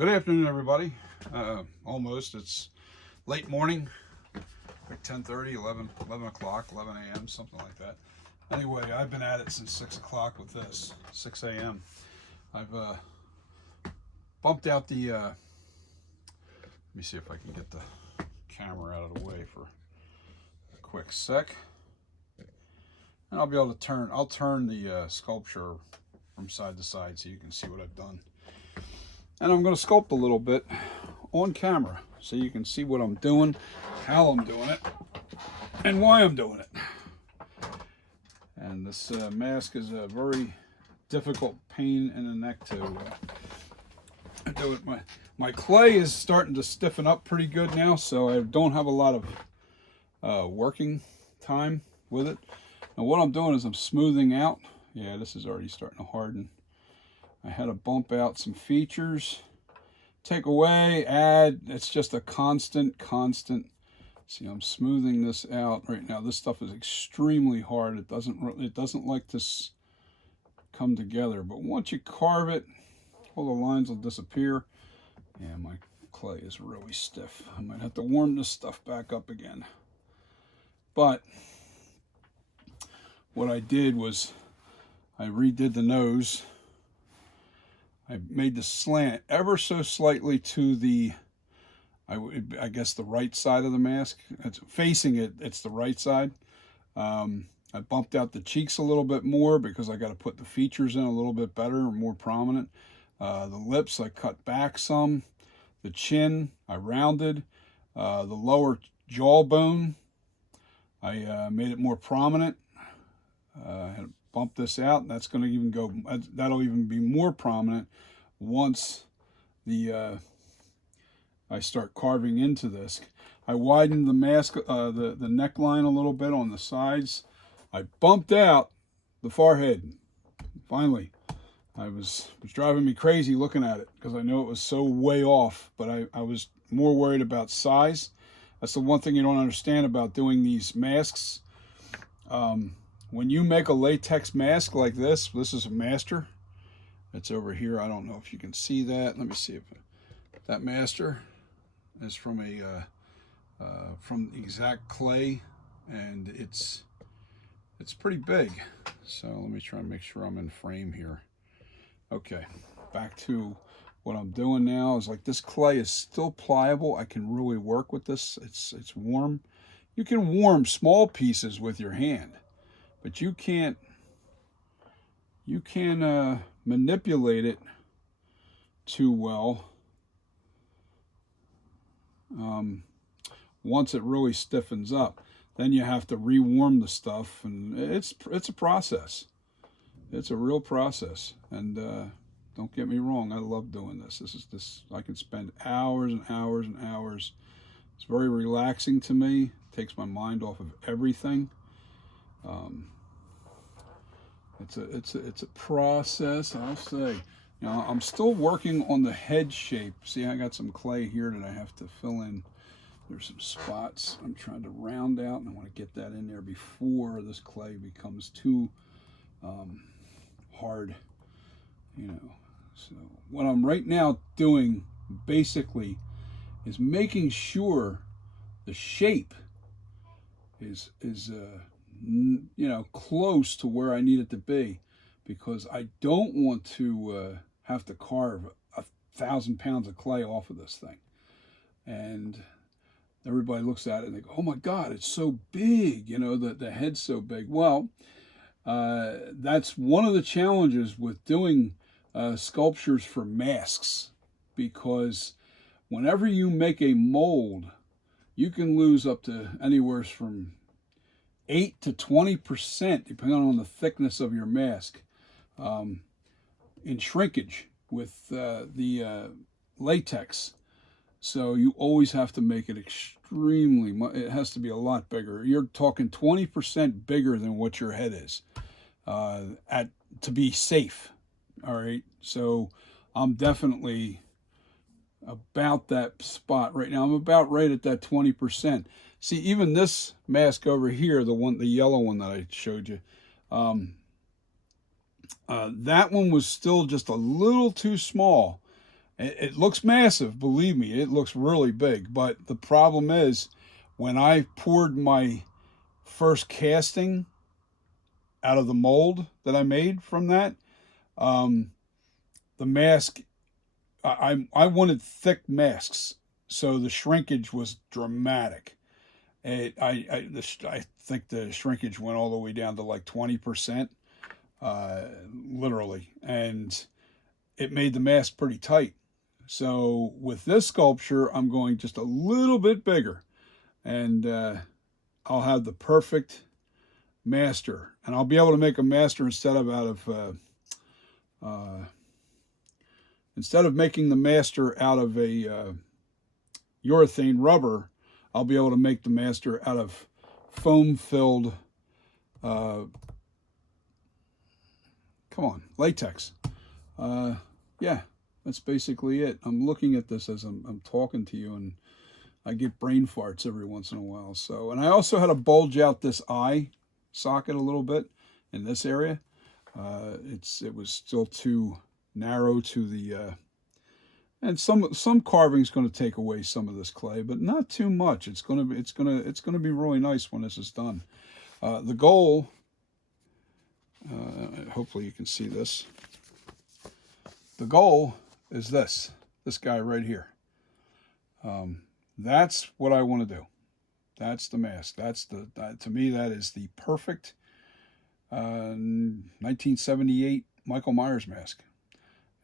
Good afternoon, everybody. Almost. It's late morning, like 10:30, 11 o'clock, 11 a.m., something like that. Anyway, I've been at it since 6 o'clock with this, 6 a.m. I've bumped out the, let me see if I can get the camera out of the way for a quick sec. And I'll be able to I'll turn the sculpture from side to side so you can see what I've done. And I'm going to sculpt a little bit on camera so you can see what I'm doing, how I'm doing it, and why I'm doing it. And this mask is a very difficult pain in the neck to do it. My clay is starting to stiffen up pretty good now, so I don't have a lot of working time with it. And what I'm doing is I'm smoothing out. Yeah, this is already starting to harden. I had to bump out some features, take away, add. It's just a constant. See, I'm smoothing this out right now. This stuff is extremely hard. It doesn't like to come together. But once you carve it, all the lines will disappear. Yeah, my clay is really stiff. I might have to warm this stuff back up again. But what I did was I redid the nose. I made the slant ever so slightly to the, I guess the right side of the mask. It's facing it, it's the right side. I bumped out the cheeks a little bit more because I got to put the features in a little bit better or more prominent. The lips I cut back some. The chin I rounded. The lower jawbone I made it more prominent. I had to bump this out, and that's going to even go. That'll even be more prominent once the I start carving into this. I widened the mask, the neckline a little bit on the sides. I bumped out the forehead. Finally, it was driving me crazy looking at it because I know it was so way off. But I was more worried about size. That's the one thing you don't understand about doing these masks. When you make a latex mask like this is a master. It's over here. I don't know if you can see that. Let me see if that master is from from exact clay, and it's pretty big. So let me try and make sure I'm in frame here. Okay, back to what I'm doing now is like this clay is still pliable. I can really work with this. It's warm. You can warm small pieces with your hand, but you can manipulate it too well once it really stiffens up. Then you have to rewarm the stuff, and it's a process. It's a real process, and don't get me wrong, I love doing this. This I can spend hours and hours and hours. It's very relaxing to me. It takes my mind off of everything. It's a process, I'll say. Now, I'm still working on the head shape. See, I got some clay here that I have to fill in. There's some spots I'm trying to round out, and I want to get that in there before this clay becomes too hard, you know. So what I'm right now doing basically is making sure the shape is close to where I need it to be, because I don't want to have to carve 1,000 pounds of clay off of this thing. And everybody looks at it and they go, oh my God, it's so big, the head's so big. Well, that's one of the challenges with doing sculptures for masks, because whenever you make a mold, you can lose up to anywhere from 8 to 20%, depending on the thickness of your mask, in shrinkage with the latex. So you always have to make it it has to be a lot bigger. You're talking 20% bigger than what your head is to be safe. All right. So I'm definitely about that spot right now. I'm about right at that 20%. See, even this mask over here, the yellow one that I showed you, that one was still just a little too small. It looks massive, believe me, it looks really big. But the problem is, when I poured my first casting out of the mold that I made from that, um, the mask, I wanted thick masks, so the shrinkage was dramatic. I think the shrinkage went all the way down to like 20%, literally, and it made the mask pretty tight. So with this sculpture, I'm going just a little bit bigger, and I'll have the perfect master, and I'll be able to make a master instead of making the master out of a urethane rubber. I'll be able to make the master out of foam-filled, latex. Yeah, that's basically it. I'm looking at this as I'm talking to you, and I get brain farts every once in a while. So, and I also had to bulge out this eye socket a little bit in this area. It was still too narrow to the and some carving is going to take away some of this clay, but not too much. It's going to be really nice when this is done. The goal, hopefully you can see this. The goal is this guy right here. That's what I want to do. That's the mask. To me, that is the perfect 1978 Michael Myers mask.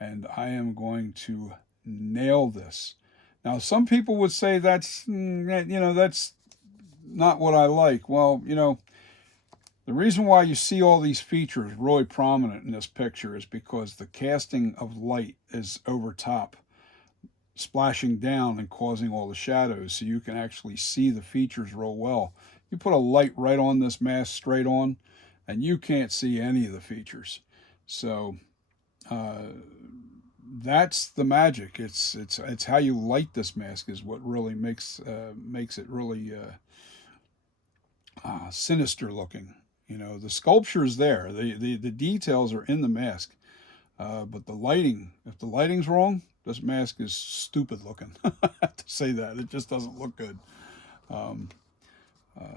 And I am going to nail this. Now, some people would say that's not what I like. Well, the reason why you see all these features really prominent in this picture is because the casting of light is over top, splashing down and causing all the shadows, so you can actually see the features real well. You put a light right on this mask straight on, and you can't see any of the features. So that's the magic. It's how you light this mask is what really makes it really sinister looking. The sculpture is there. The details are in the mask, but the lighting. If the lighting's wrong, this mask is stupid looking. I have to say that. It just doesn't look good.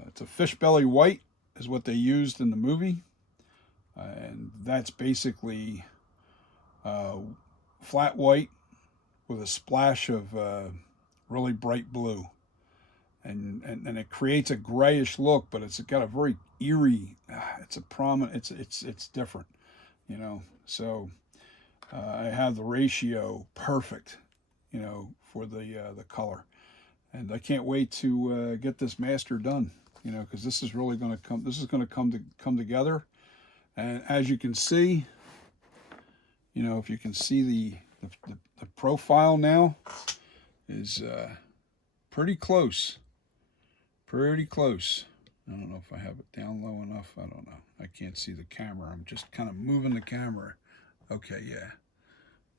It's a fish belly white is what they used in the movie, and that's basically flat white with a splash of really bright blue, and it creates a grayish look, but it's got a very eerie. It's different, So I have the ratio perfect, for the color, and I can't wait to get this master done, because this is really going to come. This is going to come together, and as you can see, if you can see the profile now is pretty close. Pretty close. I don't know if I have it down low enough. I don't know. I can't see the camera. I'm just kind of moving the camera. Okay, yeah.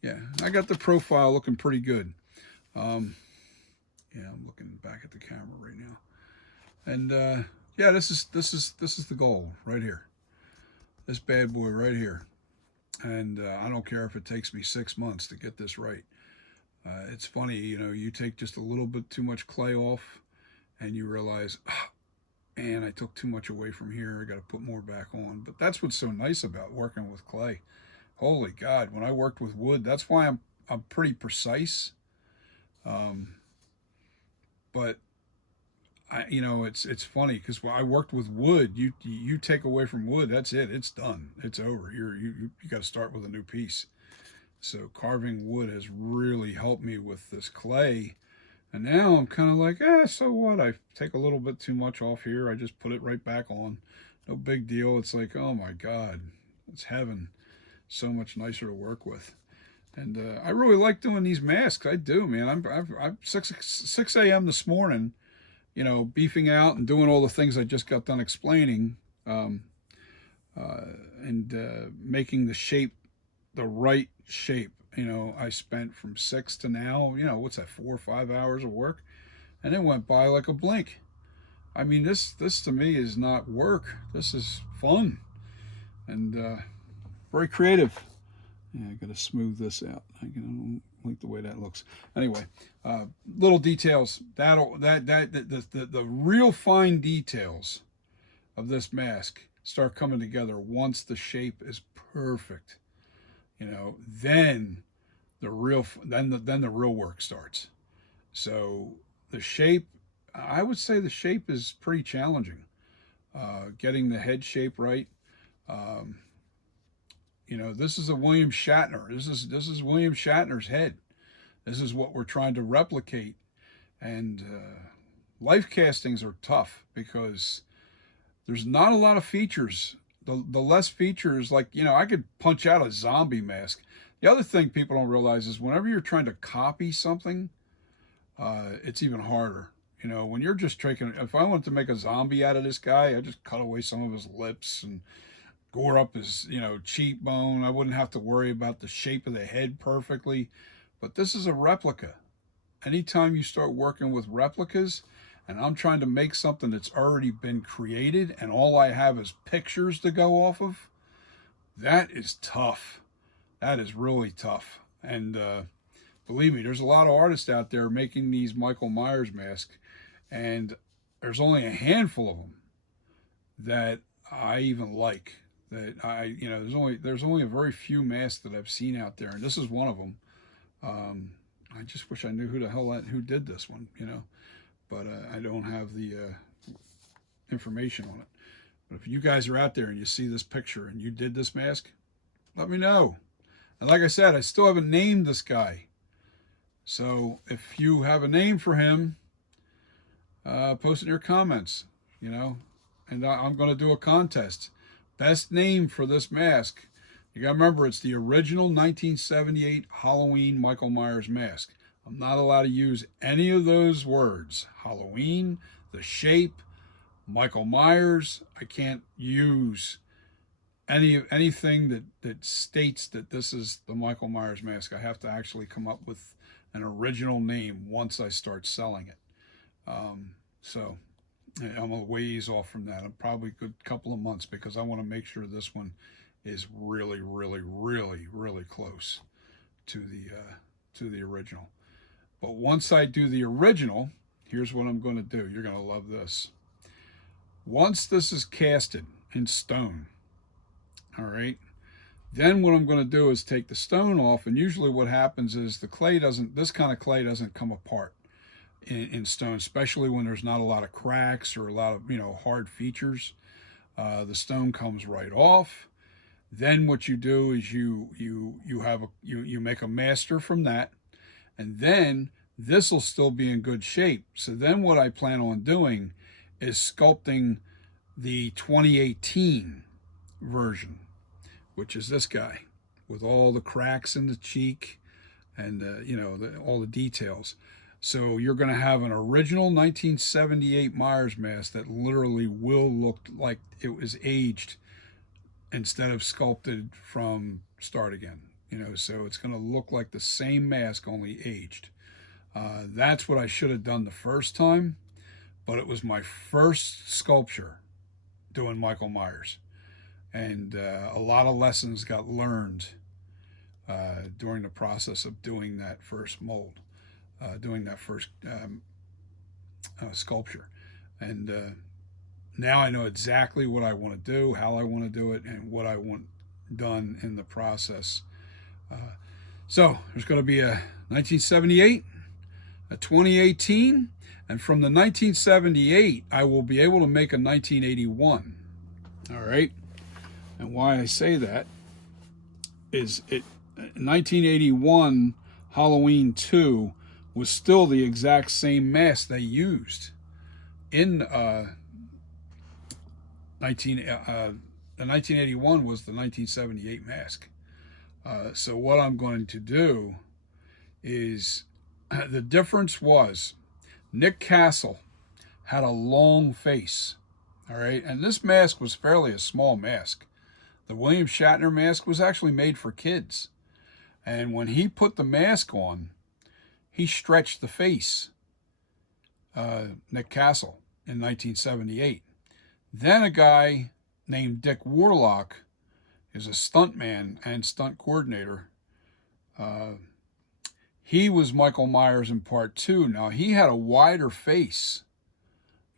Yeah, I got the profile looking pretty good. Yeah, I'm looking back at the camera right now. And yeah, this is the goal right here. This bad boy right here. And I don't care if it takes me 6 months to get this right. It's funny, you take just a little bit too much clay off, and you realize, man, I took too much away from here. I got to put more back on. But that's what's so nice about working with clay. Holy God, when I worked with wood, that's why I'm pretty precise. But it's funny because when I worked with wood, you take away from wood, that's it. It's done. It's over. You got to start with a new piece. So carving wood has really helped me with this clay. And now I'm kind of like, so what? I take a little bit too much off here. I just put it right back on. No big deal. It's like, oh my God, it's heaven. So much nicer to work with. And I really like doing these masks. I do, man. I'm 6 a.m. this morning, beefing out and doing all the things I just got done explaining, and making the shape the right shape. I spent from 6 to now, what's that, 4 or 5 hours of work, and it went by like a blink. I mean, this to me is not work. This is fun and very creative. Yeah, I got to smooth this out. I don't like the way that looks. Anyway, little details. The real fine details of this mask start coming together once the shape is perfect. You know, then the real work starts. So the shape, I would say the shape is pretty challenging. Getting the head shape right. Um, you know, this is a William Shatner. This is William Shatner's head. This is what we're trying to replicate. And life castings are tough because there's not a lot of features. The less features, like, you know, I could punch out a zombie mask. The other thing people don't realize is whenever you're trying to copy something, it's even harder. You know, when you're just taking, if I wanted to make a zombie out of this guy, I just cut away some of his lips and gore up his, you know, cheekbone. I wouldn't have to worry about the shape of the head perfectly. But this is a replica. Anytime you start working with replicas, and I'm trying to make something that's already been created and all I have is pictures to go off of, that is tough. That is really tough. And believe me, there's a lot of artists out there making these Michael Myers masks, and there's only a handful of them that I even like. That you know, there's only a very few masks that I've seen out there, and this is one of them. I just wish I knew who did this one, you know, but I don't have the information on it. But if you guys are out there and you see this picture and you did this mask, let me know. And like I said, I still haven't named this guy. So if you have a name for him, post it in your comments, you know, and I'm going to do a contest. Best name for this mask. You got to remember, it's the original 1978 Halloween Michael Myers mask. I'm not allowed to use any of those words. Halloween, the shape, Michael Myers. I can't use anything that states that this is the Michael Myers mask. I have to actually come up with an original name once I start selling it. So I'm a ways off from that. I'm probably a good couple of months because I want to make sure this one is really, really, really, really close to the original. But once I do the original, here's what I'm going to do. You're going to love this. Once this is casted in stone, all right, then what I'm going to do is take the stone off, and usually what happens is this kind of clay doesn't come apart in stone, especially when there's not a lot of cracks or a lot of, you know, hard features. The stone comes right off. Then what you do is you make a master from that, and then this will still be in good shape. So then what I plan on doing is sculpting the 2018 version, which is this guy with all the cracks in the cheek and you know, all the details. So you're going to have an original 1978 Myers mask that literally will look like it was aged instead of sculpted from start again. You know, so it's going to look like the same mask, only aged. That's what I should have done the first time, but it was my first sculpture doing Michael Myers. And a lot of lessons got learned during the process of doing that first mold, doing that first sculpture. And now I know exactly what I want to do, how I want to do it, and what I want done in the process. So there's going to be a 1978, a 2018, and from the 1978, I will be able to make a 1981. All right. And why I say that is 1981 Halloween 2 was still the exact same mask they used in the 1981 was the 1978 mask. So what I'm going to do is, the difference was Nick Castle had a long face, all right, and this mask was fairly a small mask. The William Shatner mask was actually made for kids, and when he put the mask on, he stretched the face, Nick Castle, in 1978. Then a guy named Dick Warlock is a stuntman and stunt coordinator He was Michael Myers in part 2. Now, he had a wider face.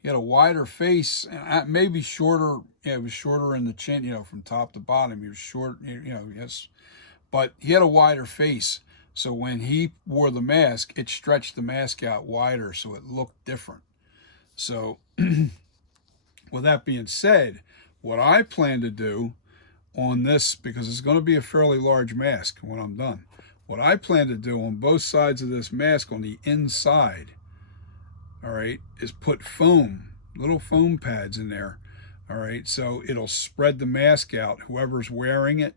He had a wider face, and maybe shorter. Yeah, it was shorter in the chin, from top to bottom. He was short, yes. But he had a wider face. So when he wore the mask, it stretched the mask out wider, so it looked different. So with that being said, what I plan to do on this, because it's going to be a fairly large mask when I'm done, what I plan to do on both sides of this mask on the inside, all right, is put foam, little foam pads in there, all right, so it'll spread the mask out, whoever's wearing it.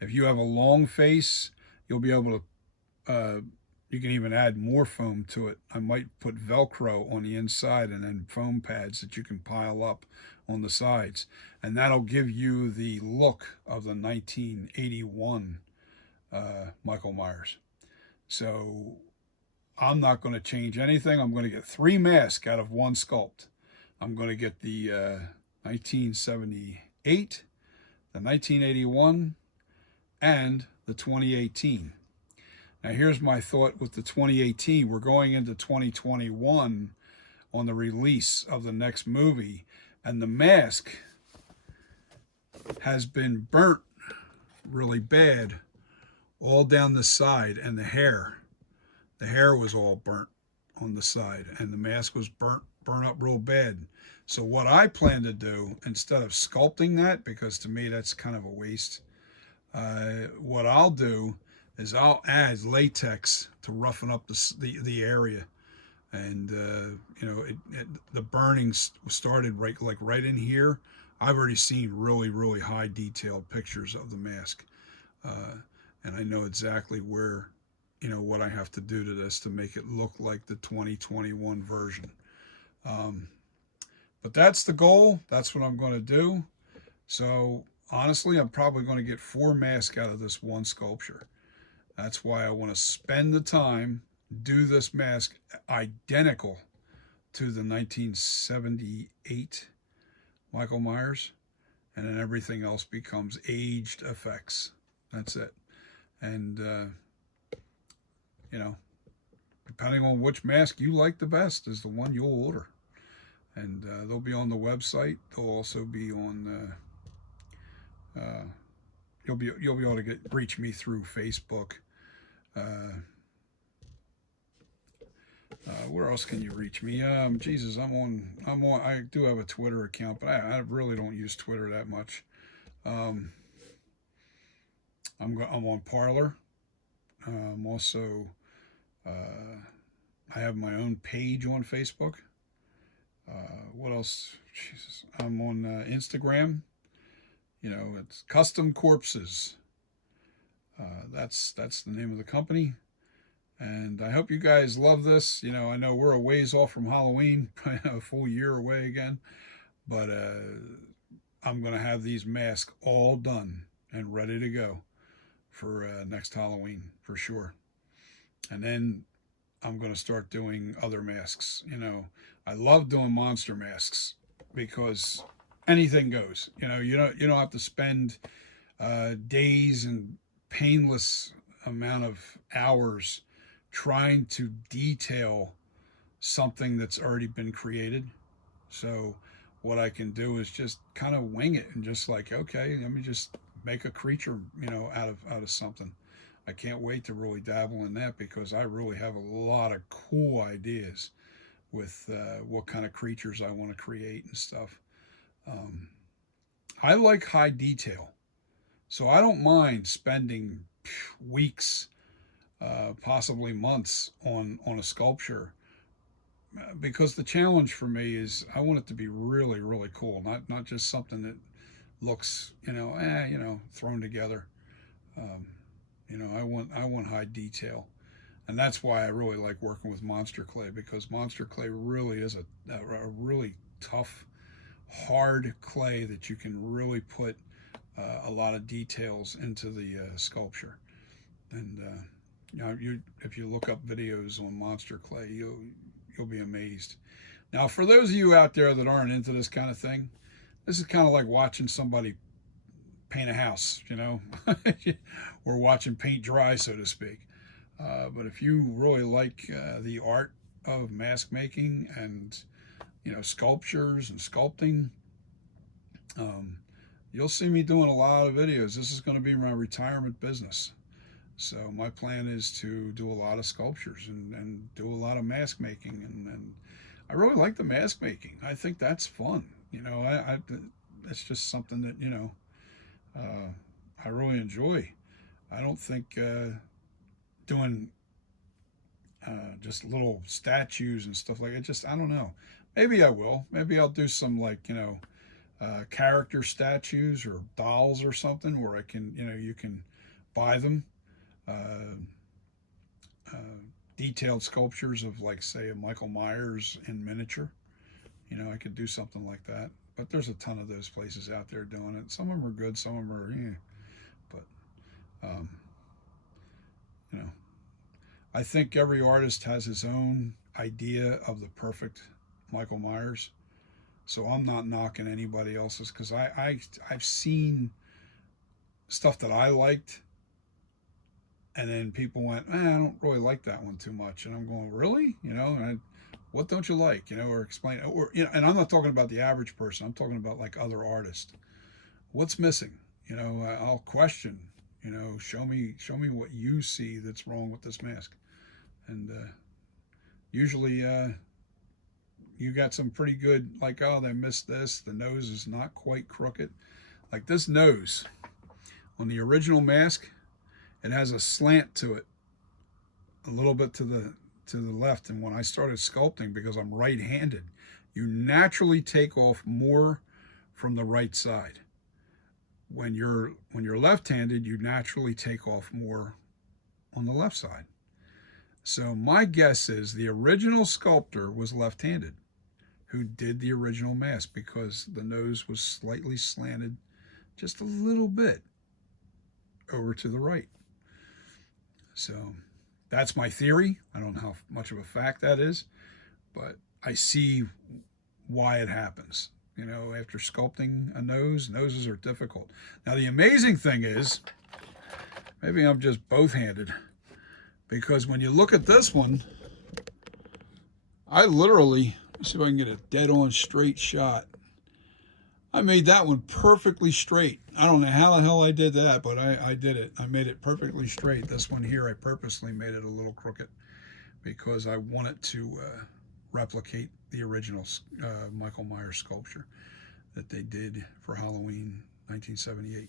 If you have a long face, you'll be able to, you can even add more foam to it. I might put Velcro on the inside and then foam pads that you can pile up on the sides. And that'll give you the look of the 1981 Michael Myers. So I'm not going to change anything. I'm going to get 3 masks out of one sculpt. I'm going to get the 1978, the 1981, and the 2018. Now here's my thought with the 2018. We're going into 2021 on the release of the next movie, and the mask has been burnt really bad all down the side, and the hair was all burnt on the side, and the mask was burnt up real bad. So what I plan to do, instead of sculpting that, because to me that's kind of a waste, what I'll do is I'll add latex to roughen up the area. And the burning started right in here. I've already seen really high detailed pictures of the mask, and I know exactly where, what I have to do to this to make it look like the 2021 version. But that's the goal. That's what I'm going to do. So honestly, I'm probably going to get 4 masks out of this one sculpture. That's why I want to spend the time, do this mask identical to the 1978 Michael Myers, and then everything else becomes aged effects. That's it. And, depending on which mask you like the best is the one you'll order. And they'll be on the website. They'll also be on, you'll be able to reach me through Facebook. Where else can you reach me? Jesus, I do have a Twitter account, but I really don't use Twitter that much. I'm on Parler. I'm also, I have my own page on Facebook. What else? Jesus, I'm on Instagram. It's Custom Corpses. That's the name of the company. And I hope you guys love this. I know we're a ways off from Halloween, a full year away again. But I'm going to have these masks all done and ready to go for next Halloween for sure. And then I'm going to start doing other masks. I love doing monster masks because anything goes. You don't have to spend days and painless amount of hours trying to detail something that's already been created. So what I can do is just kind of wing it and just okay, let me just make a creature, out of something. I can't wait to really dabble in that because I really have a lot of cool ideas with what kind of creatures I want to create and stuff. I like high detail, so I don't mind spending weeks, possibly months on a sculpture, because the challenge for me is I want it to be really cool, not just something that looks thrown together. I want high detail, and that's why I really like working with Monster Clay, because Monster Clay really is a really tough, hard clay that you can really put a lot of details into the sculpture. And if you look up videos on Monster Clay, you'll be amazed. Now, for those of you out there that aren't into this kind of thing, this is kind of like watching somebody paint a house, you know, or watching paint dry, so to speak. But if you really like the art of mask making and, you know, sculptures and sculpting, you'll see me doing a lot of videos. This is going to be my retirement business. So my plan is to do a lot of sculptures and do a lot of mask making. And I really like the mask making. I think that's fun. You know, that's just something that, you know, I really enjoy. I don't think doing just little statues and stuff like it. Just, I don't know. Maybe I will. Maybe I'll do some, like, you know, character statues or dolls or something where I can, you know, you can buy them. Uh, Detailed sculptures of, like, say, a Michael Myers in miniature. You know, I could do something like that. But there's a ton of those places out there doing it. Some of them are good, some of them are, yeah. But, you know, I think every artist has his own idea of the perfect Michael Myers. So I'm not knocking anybody else's, because I've seen stuff that I liked, and then people went, I don't really like that one too much, and I'm going, really, you know, and what don't you like, you know, or explain, or, you know, and I'm not talking about the average person. I'm talking about, like, other artists. What's missing? You know, I'll question. You know, show me what you see that's wrong with this mask, and usually you got some pretty good, like, oh, they missed this. The nose is not quite crooked. Like this nose on the original mask, it has a slant to it, a little bit to the left. And when I started sculpting, because I'm right-handed, you naturally take off more from the right side. When you're left-handed, you naturally take off more on the left side. So my guess is the original sculptor was left-handed who did the original mask, because the nose was slightly slanted just a little bit over to the right. So that's my theory. I don't know how much of a fact that is, but I see why it happens. You know, after sculpting a nose, noses are difficult. Now, the amazing thing is, maybe I'm just both-handed, because when you look at this one, I literally, let's see if I can get a dead-on straight shot. I made that one perfectly straight. I don't know how the hell I did that, but I did it. I made it perfectly straight. This one here, I purposely made it a little crooked because I wanted to replicate the original Michael Myers sculpture that they did for Halloween 1978.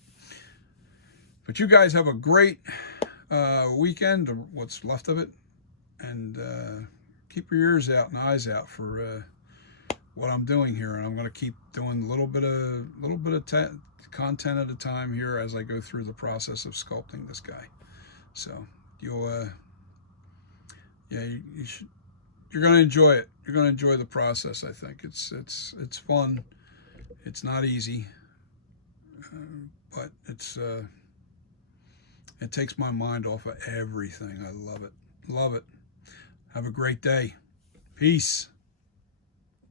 But you guys have a great weekend, or what's left of it, and keep your ears out and eyes out for what I'm doing here. And I'm going to keep doing a little bit of content at a time here as I go through the process of sculpting this guy. So you'll yeah, you should, you're going to enjoy it. You're going to enjoy the process. I think it's fun. It's not easy, but it takes my mind off of everything. I love it. Love it. Have a great day. Peace.